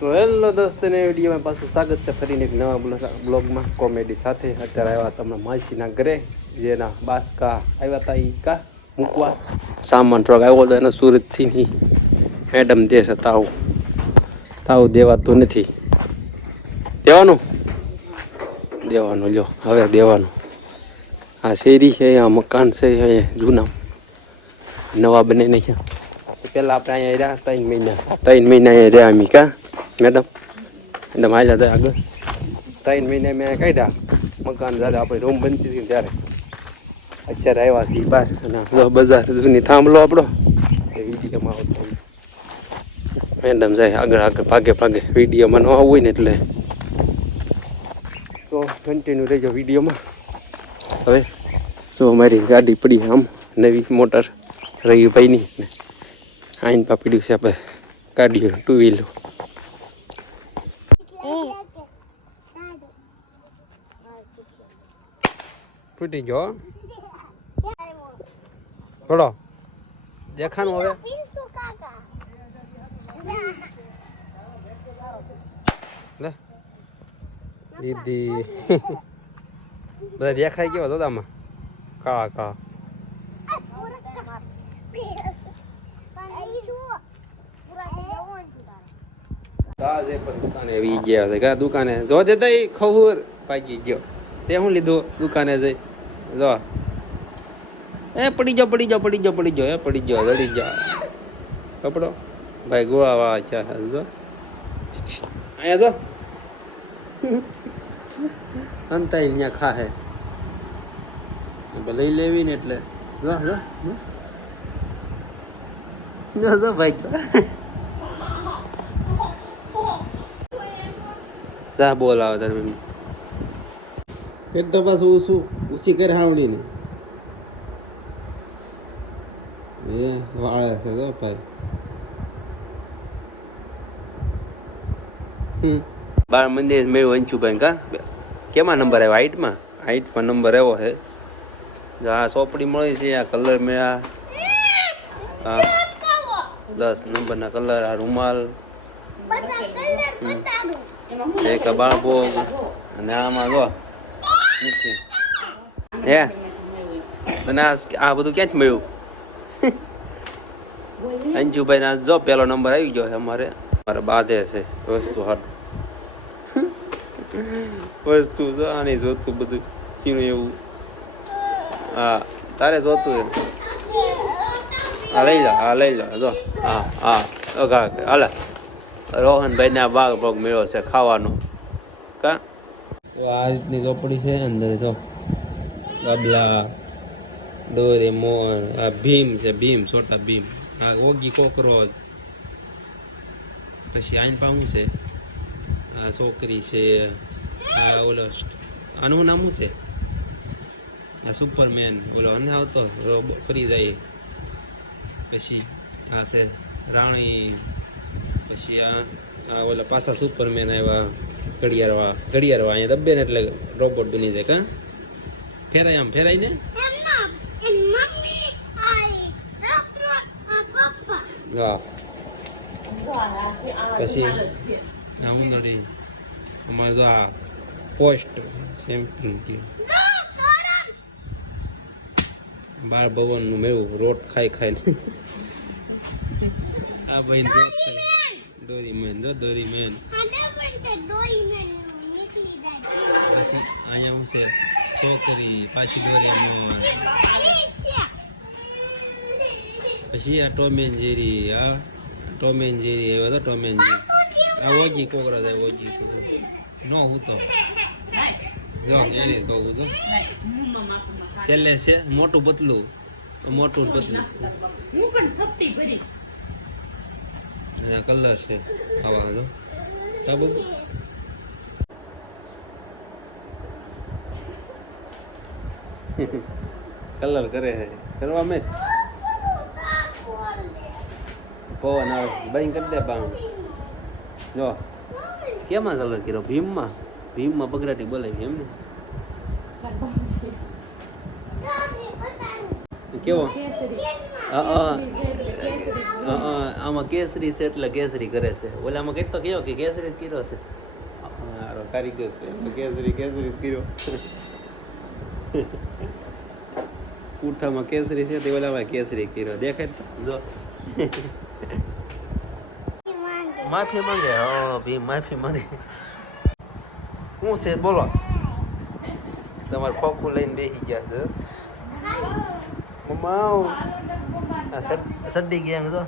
તો હેલો દોસ્તોને વિડીયોમાં પાછું સ્વાગત છે ફરીને એક નવા બ્લોગમાં કોમેડી સાથે. અત્યારે આવ્યા તમને માસીના ઘરે, જેના બાસકા આવ્યા હતા એ કા મૂકવા. સામાન ટ્રક આવ્યો હતો એનો સુરતથી નહીં મેડમ દેશ તાવ. તાવ દેવાતું નથી. દેવાનું? દેવાનું લ્યો, હવે દેવાનું. આ શેરી છે, આ મકાન છે અહીંયા જૂના. નવા બને નહીં પહેલાં આપણે અહીંયા રહ્યા ત્રણ મહિના. ત્રણ મહિના અહીંયા રહ્યા અમી કા? મેડમ મેડમ હાલ્યા જાય આગળ. ત્રણ મહિના મેં કાઢ્યા. મકાન જ્યારે આપણે રૂમ બનતી હતી ત્યારે. અત્યારે આવ્યા છીએ બહાર અને જો બજાર જૂની થાંભલો આપણો. એ વિડીયોમાં આવતો મેડમ જાય આગળ આગળ ભાગે ભાગે. વિડીયોમાં ન આવવું હોય ને એટલે. તો કન્ટિન્યુ રહેજો વિડીયોમાં. હવે જો મારી ગાડી પડી આમ નવી મોટર રહી ને આઈન પાપડ્યું છે આપણે ગાડીઓ ટુ વ્હીલર ફૂટી ગયો થોડો દેખાનું હવે. લે. દીદી બધા દેખાય કેવા દાદામાં કા કાળા દુકાને જો દેતા એ ખબર પાકી ગયો. તે હું લીધું દુકાને જઈ. જો. એ પડી જાઓ પડી જાઓ પડી જાઓ પડી જાઓ એ પડી જાઓ રડી જાઓ કપડો? ભાઈ ગોળા વાળા છે. જો. અહીંયા જો. અંતાઈ ત્યાં ખાહે. લઈ લેવી ને એટલે. જો. જો જો, ભાઈ. જા બોલ આવે તારે મમ્મી તો પાછું ઉસું ઉસી કરી સાંભળીને ને એ વાળે છે તો ભાઈ. હમ. બાળ મંદિર મેળવું ભાઈ કા? કેમાં નંબર આવ્યો? હાઈટમાં? હાઈટમાં નંબર આવ્યો છે. આ સોપડી મળી છે આ કલર મેળા આ દસ નંબરના કલર આ રૂમાલ. એક બાળભોગ અને આમાં જો હે? અને આ બધું ક્યાંથી મળ્યું? અંજુભાઈ ના જો પેલો નંબર આવી ગયો છે અમારે. મારે બાધે છે વસ્તુ હાટ. વસ્તુ જો આની જોતું બધું કીનું એવું. હા તારે જોતું એમ હા લઈ લો હા લઈ લો જો. હા હા હાલે. રોહનભાઈ ના બાગ ભોગ મેળો છે ખાવાનો. કા? તો આ રીતની ચોપડી છે અંદર જો. બબલા ડોરેમોન આ ભીમ છે, ભીમ, છોટા ભીમ. આ ઓગી કોકરોચ પછી આઈન પાઉં છે. આ છોકરી છે, આ ઓલો આનું નામ શું છે? આ સુપરમેન, ઓલો અને આવતો ફરી જાય. પછી આ છે રાણી પછી આ ઓલા પાછા સુપરમેન આવ્યા, ઘડિયાળવા ઘડિયાળવા અહીંયા દબ્બે ને એટલે રોબોટ બની જાય, કા? ફેરાય આમ, ફેરાય ને? પછી? આ ઉંદરડી. અમારે તો આ પોસ્ટ સેમ્પિંગ બાર ભવનનું મેળવું રોટ ખાઈ ખાઈને. આ ભાઈ રોટ છે દોરી મેન જો દોરી મેન પછી અહીંયા હું છે છોકરી પાછી ડોરેમોન પછી આ ટોમ એન્ડ જેરી આ ટોમ એન્ડ જેરી આવ્યો હતો ટોમ એન્ડ જેરી. આ ઓજી કોકરા થાય ઓગી કોકરા. નો હું તો. જો એની તો હું તો. છેલ્લે છે મોટું પતલું મોટું પતલું. અને આ કલર છે આવા કા બાબુ. કલર કરે છે કરવા મેં. પવન આવે. બંધ કરી દે બાણ. જો. કેમાં કલર કર્યો? ભીમમાં? ભીમમાં બગરાટી બોલાવી એમને. કેવો? આમાં કેસરી છે એટલે કેસરી કરે છે. ઓલામાં કંઈક તો કયો કે કેસરી જ કર્યો છે કારીગર છે એમ કેસરી કેસરી જ કર્યો. પૂઠામાં કેસરી છે તે ઓલામાં કેસરી કર્યો. દેખાય જો. માફી માંગે હા ભી માફી માંગે. શું છે? બોલો. તમારે ખોખું લઈને બેસી ગયા છે? મમ્મા સડ્ડી ગેંગ જો